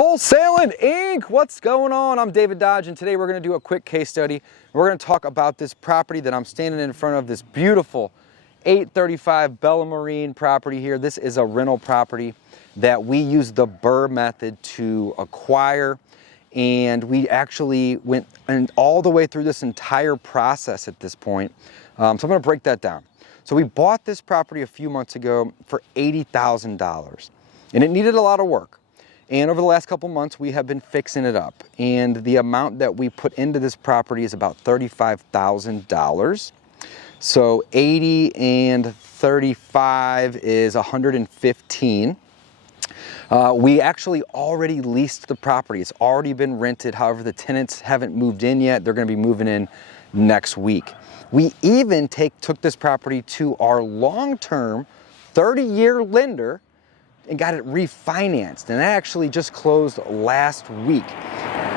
Wholesaling Inc. What's going on? I'm David Dodge, and today we're going to do a quick case study. We're going to talk about this property that I'm standing in front of, this beautiful 835 Bella Marine property here. This is a rental property that we use the BRRRR method to acquire, and we actually went all the way through this entire process at this point. So I'm going to break that down. So we bought this property a few months ago for $80,000, and it needed a lot of work. And over the last couple months, we have been fixing it up. And the amount that we put into this property is about $35,000. So 80 and 35 is 115. We actually already leased the property. It's already been rented. However, the tenants haven't moved in yet. They're going to be moving in next week. We even took this property to our long-term 30-year lender and got it refinanced, and that actually just closed last week.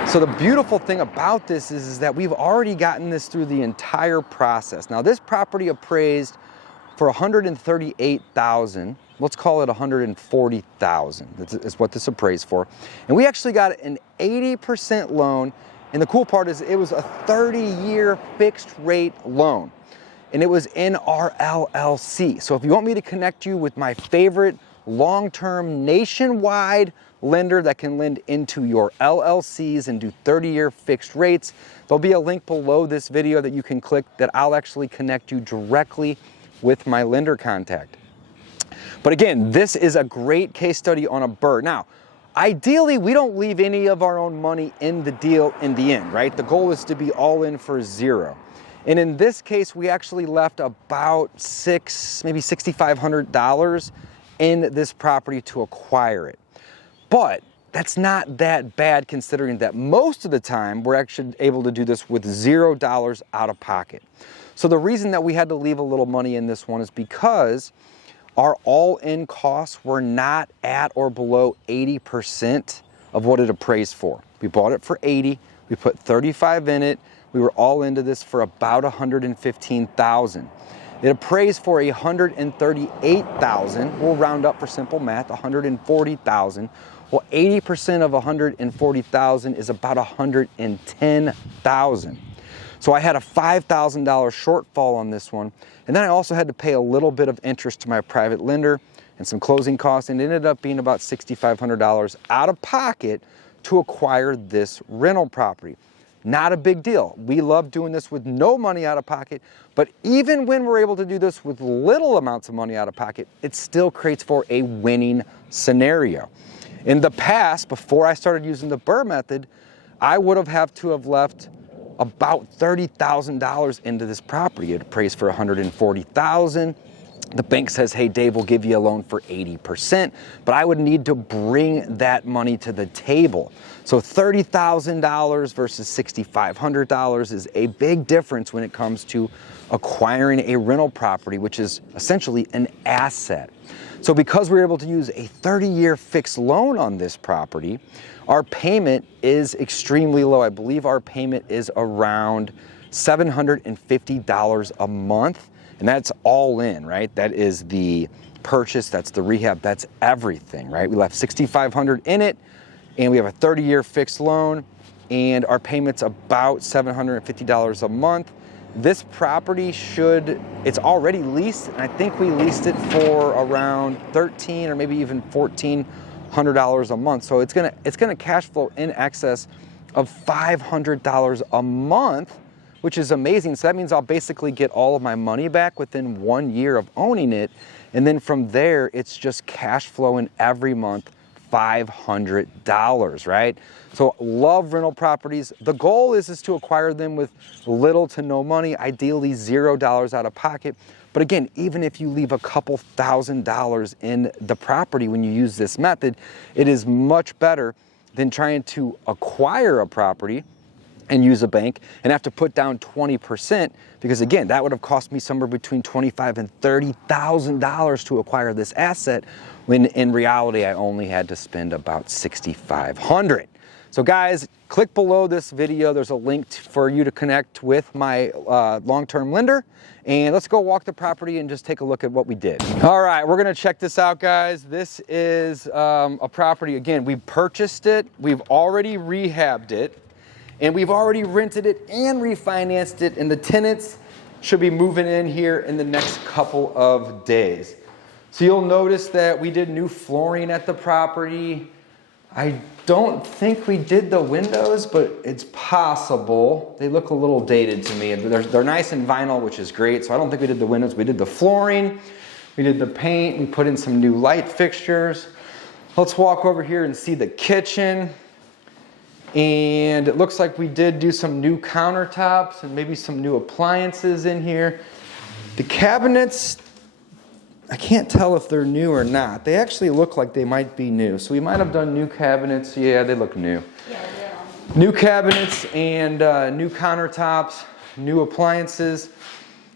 So the beautiful thing about this is that we've already gotten this through the entire process. Now this property appraised for $138,000. Let's call it $140,000. Is what this appraised for. And we actually got an 80% loan, and the cool part is it was a 30-year fixed rate loan, and it was in our LLC. So if you want me to connect you with my favorite long-term nationwide lender that can lend into your LLCs and do 30-year fixed rates, there'll be a link below this video that you can click that I'll actually connect you directly with my lender contact. But again, this is a great case study on a BRRRR. Now, ideally, we don't leave any of our own money in the deal in the end, right? The goal is to be all in for zero. And in this case, we actually left about maybe $6,500 in this property to acquire it. But that's not that bad, considering that most of the time we're actually able to do this with $0 out of pocket. So the reason that we had to leave a little money in this one is because our all-in costs were not at or below 80% of what it appraised for. We bought it for 80, we put 35 in it, we were all into this for about $115,000. It appraised for $138,000. We'll round up for simple math, $140,000. Well, 80% of $140,000 is about $110,000. So I had a $5,000 shortfall on this one. And then I also had to pay a little bit of interest to my private lender and some closing costs, and it ended up being about $6,500 out of pocket to acquire this rental property. Not a big deal. We love doing this with no money out of pocket, but even when we're able to do this with little amounts of money out of pocket, it still creates for a winning scenario. In the past, before I started using the BRRRR method, I would have to have left about $30,000 into this property. It appraised for $140,000. The bank says, hey, Dave, we'll give you a loan for 80%, but I would need to bring that money to the table. So $30,000 versus $6,500 is a big difference when it comes to acquiring a rental property, which is essentially an asset. So because we're able to use a 30-year fixed loan on this property, our payment is extremely low. I believe our payment is around $750 a month. And that's all in, right? That is the purchase, that's the rehab, that's everything, right? We left $6,500 in it, and we have a 30-year fixed loan, and our payment's about $750 a month. This property it's already leased, and I think we leased it for around $1,300 or maybe even $1,400 a month. So it's gonna cash flow in excess of $500 a month, which is amazing. So that means I'll basically get all of my money back within 1 year of owning it. And then from there, it's just cash flowing every month, $500, right? So love rental properties. The goal is to acquire them with little to no money, ideally $0 out of pocket. But again, even if you leave a couple $1,000s in the property when you use this method, it is much better than trying to acquire a property and use a bank and have to put down 20%, because again, that would have cost me somewhere between $25,000 and $30,000 to acquire this asset, when in reality I only had to spend about $6,500. So guys, click below this video. There's a link for you to connect with my long-term lender. And let's go walk the property and just take a look at what we did. All right, we're gonna check this out, guys. This is a property, again, we purchased it, we've already rehabbed it, and we've already rented it and refinanced it, and the tenants should be moving in here in the next couple of days. So you'll notice that we did new flooring at the property. I don't think we did the windows, but it's possible. They look a little dated to me. They're nice and vinyl, which is great. So I don't think we did the windows. We did the flooring, we did the paint, we put in some new light fixtures. Let's walk over here and see the kitchen. And it looks like we did do some new countertops and maybe some new appliances in here. The cabinets, I can't tell if they're new or not. They actually look like they might be new. So we might have done new cabinets. Yeah, they look new. Yeah, new cabinets and new countertops, new appliances.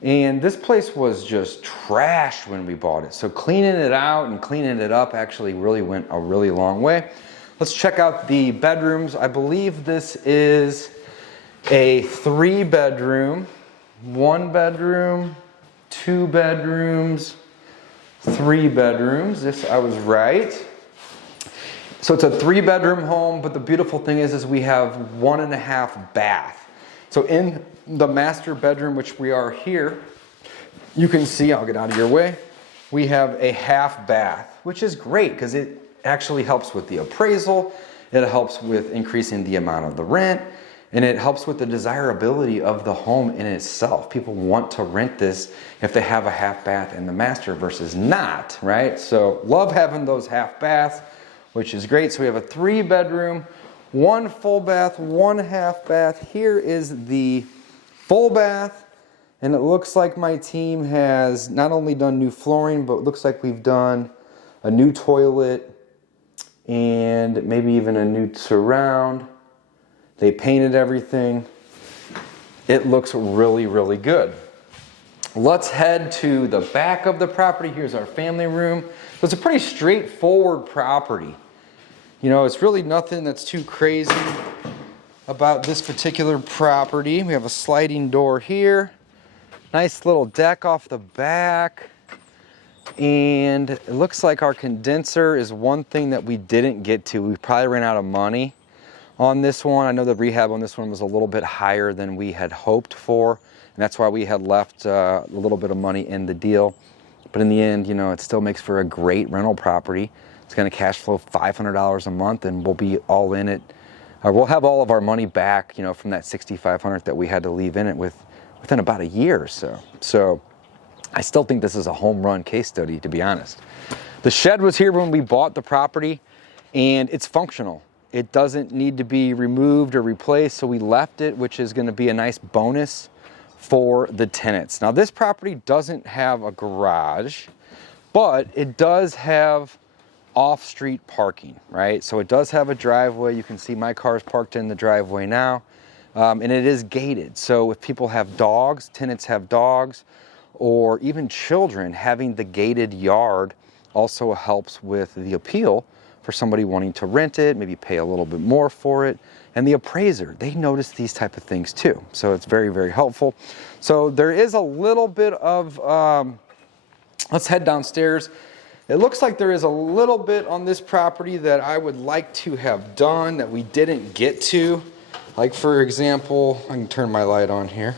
And this place was just trash when we bought it. So cleaning it out and cleaning it up actually really went a really long way. Let's check out the bedrooms. I believe this is a 3-bedroom, 1 bedroom, 2 bedrooms, 3 bedrooms. This, I was right. So it's a 3-bedroom home, but the beautiful thing is we have 1.5 bath. So in the master bedroom, which we are here, you can see, I'll get out of your way, we have a half bath, which is great because it actually helps with the appraisal, it helps with increasing the amount of the rent, and it helps with the desirability of the home in itself. People want to rent this if they have a half bath in the master versus not, right? So love having those half baths, which is great. So we have a 3-bedroom, 1 full bath, 1 half bath. Here is the full bath, and it looks like my team has not only done new flooring, but it looks like we've done a new toilet and maybe even a new surround. They painted everything. It looks really, really good. Let's head to the back of the property. Here's our family room. So it's a pretty straightforward property. You know, it's really nothing that's too crazy about this particular property. We have a sliding door here. Nice little deck off the back. And it looks like our condenser is one thing that we didn't get to. We probably ran out of money on this one. I know the rehab on this one was a little bit higher than we had hoped for, and that's why we had left a little bit of money in the deal. But in the end, you know, it still makes for a great rental property. It's going to cash flow $500 a month, and we'll be all in it. We'll have all of our money back, you know, from that $6,500 that we had to leave in it within about a year or so. So I still think this is a home run case study, to be honest. The shed was here when we bought the property, and it's functional. It doesn't need to be removed or replaced, so we left it, which is going to be a nice bonus for the tenants. Now, this property doesn't have a garage, but it does have off-street parking, right? So it does have a driveway. You can see my car's parked in the driveway now, and it is gated. So if people have dogs, tenants have dogs, or even children, having the gated yard also helps with the appeal for somebody wanting to rent it, maybe pay a little bit more for it. And the appraiser, they notice these type of things too. So it's very, very helpful. So there is a little bit of, let's head downstairs. It looks like there is a little bit on this property that I would like to have done that we didn't get to. Like for example, I can turn my light on here.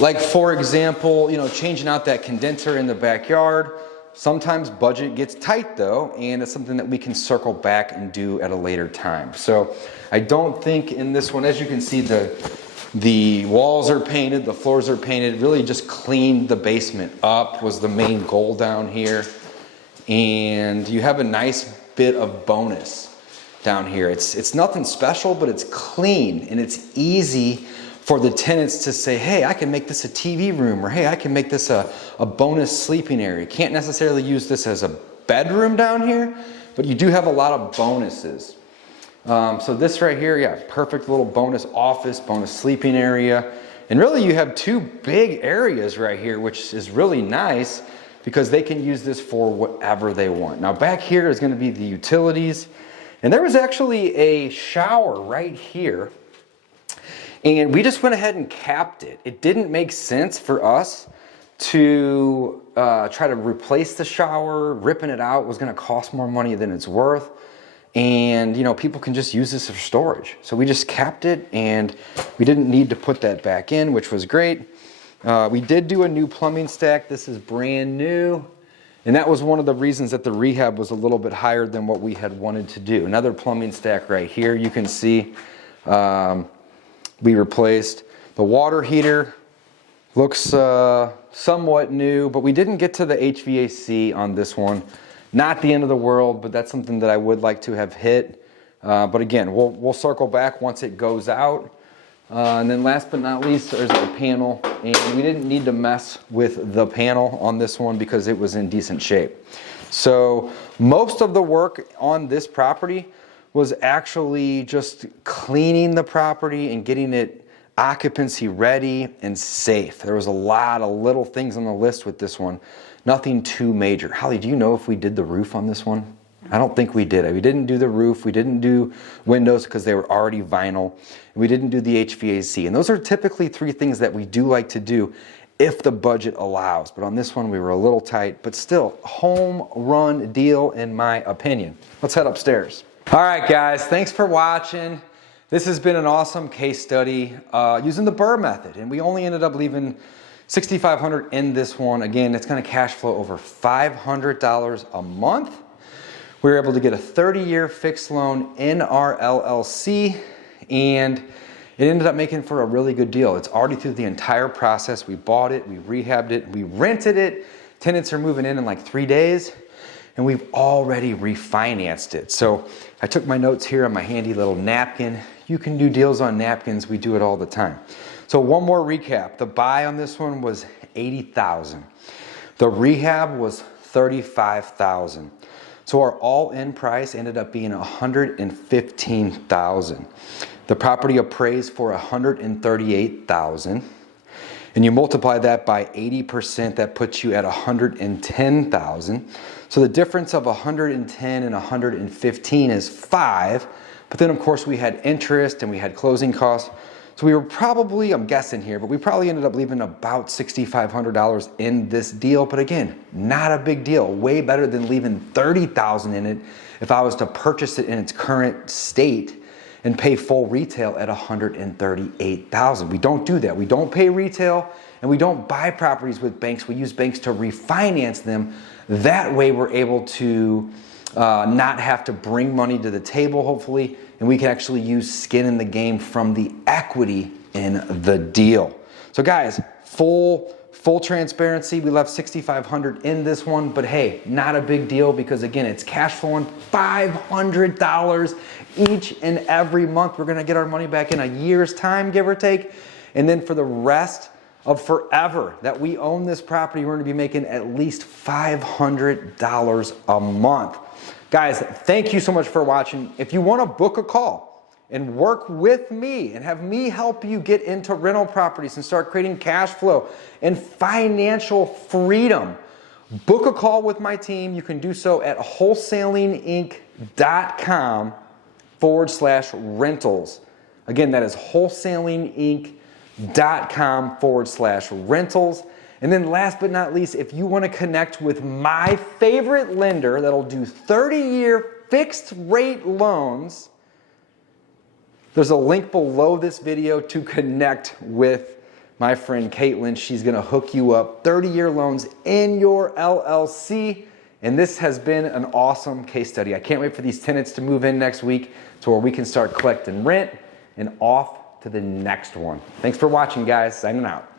Like for example, you know, changing out that condenser in the backyard. Sometimes budget gets tight though, and it's something that we can circle back and do at a later time. So I don't think in this one, as you can see, the walls are painted, the floors are painted, really just cleaned the basement up was the main goal down here. And you have a nice bit of bonus down here. It's nothing special, but it's clean and it's easy for the tenants to say, hey, I can make this a TV room, or hey, I can make this a bonus sleeping area. Can't necessarily use this as a bedroom down here, but you do have a lot of bonuses. So this right here, yeah, perfect little bonus office, bonus sleeping area. And really you have 2 big areas right here, which is really nice because they can use this for whatever they want. Now back here is going to be the utilities. And there was actually a shower right here. And we just went ahead and capped it. It didn't make sense for us to try to replace the shower. Ripping it out was gonna cost more money than it's worth. And you know, people can just use this for storage. So we just capped it, and we didn't need to put that back in, which was great. We did do a new plumbing stack. This is brand new. And that was one of the reasons that the rehab was a little bit higher than what we had wanted to do. Another plumbing stack right here. You can see we replaced the water heater. Looks somewhat new, but we didn't get to the HVAC on this one. Not the end of the world, but that's something that I would like to have hit. But again, we'll circle back once it goes out. And then last but not least, there's the panel. And we didn't need to mess with the panel on this one because it was in decent shape. So most of the work on this property was actually just cleaning the property and getting it occupancy ready and safe. There was a lot of little things on the list with this one. Nothing too major. Holly, do you know if we did the roof on this one? I don't think we did. We didn't do the roof. We didn't do windows because they were already vinyl. We didn't do the HVAC. And those are typically 3 things that we do like to do if the budget allows. But on this one, we were a little tight, but still home run deal in my opinion. Let's head upstairs. All right, guys, thanks for watching. This has been an awesome case study using the BRRRR method, and we only ended up leaving $6,500 in this one. Again, it's gonna cash flow over $500 a month. We were able to get a 30-year fixed loan in our LLC, and it ended up making for a really good deal. It's already through the entire process. We bought it, we rehabbed it, we rented it. Tenants are moving in like 3 days. And we've already refinanced it. So I took my notes here on my handy little napkin. You can do deals on napkins. We do it all the time. So one more recap. The buy on this one was $80,000. The rehab was $35,000. So our all-in price ended up being $115,000. The property appraised for $138,000. And you multiply that by 80%, that puts you at $110,000. So the difference of 110 and 115 is 5. But then of course we had interest and we had closing costs. So we were probably, I'm guessing here, but we probably ended up leaving about $6,500 in this deal. But again, not a big deal. Way better than leaving $30,000 in it if I was to purchase it in its current state and pay full retail at $138,000. We don't do that. We don't pay retail, and we don't buy properties with banks. We use banks to refinance them. That way we're able to not have to bring money to the table, hopefully, and we can actually use skin in the game from the equity in the deal. So guys, full transparency, we left $6,500 in this one, but hey, not a big deal because again, it's cash flowing $500 each and every month. We're gonna get our money back in a year's time, give or take. And then for the rest of forever that we own this property, we're gonna be making at least $500 a month. Guys, thank you so much for watching. If you wanna book a call and work with me and have me help you get into rental properties and start creating cash flow and financial freedom, book a call with my team. You can do so at wholesalinginc.com/rentals. Again, that is wholesalinginc.com/rentals. And then last but not least, if you want to connect with my favorite lender that'll do 30-year fixed rate loans, there's a link below this video to connect with my friend Caitlin. She's gonna hook you up, 30-year loans in your LLC. And this has been an awesome case study. I can't wait for these tenants to move in next week to where we can start collecting rent and off to the next one. Thanks for watching, guys. Signing out.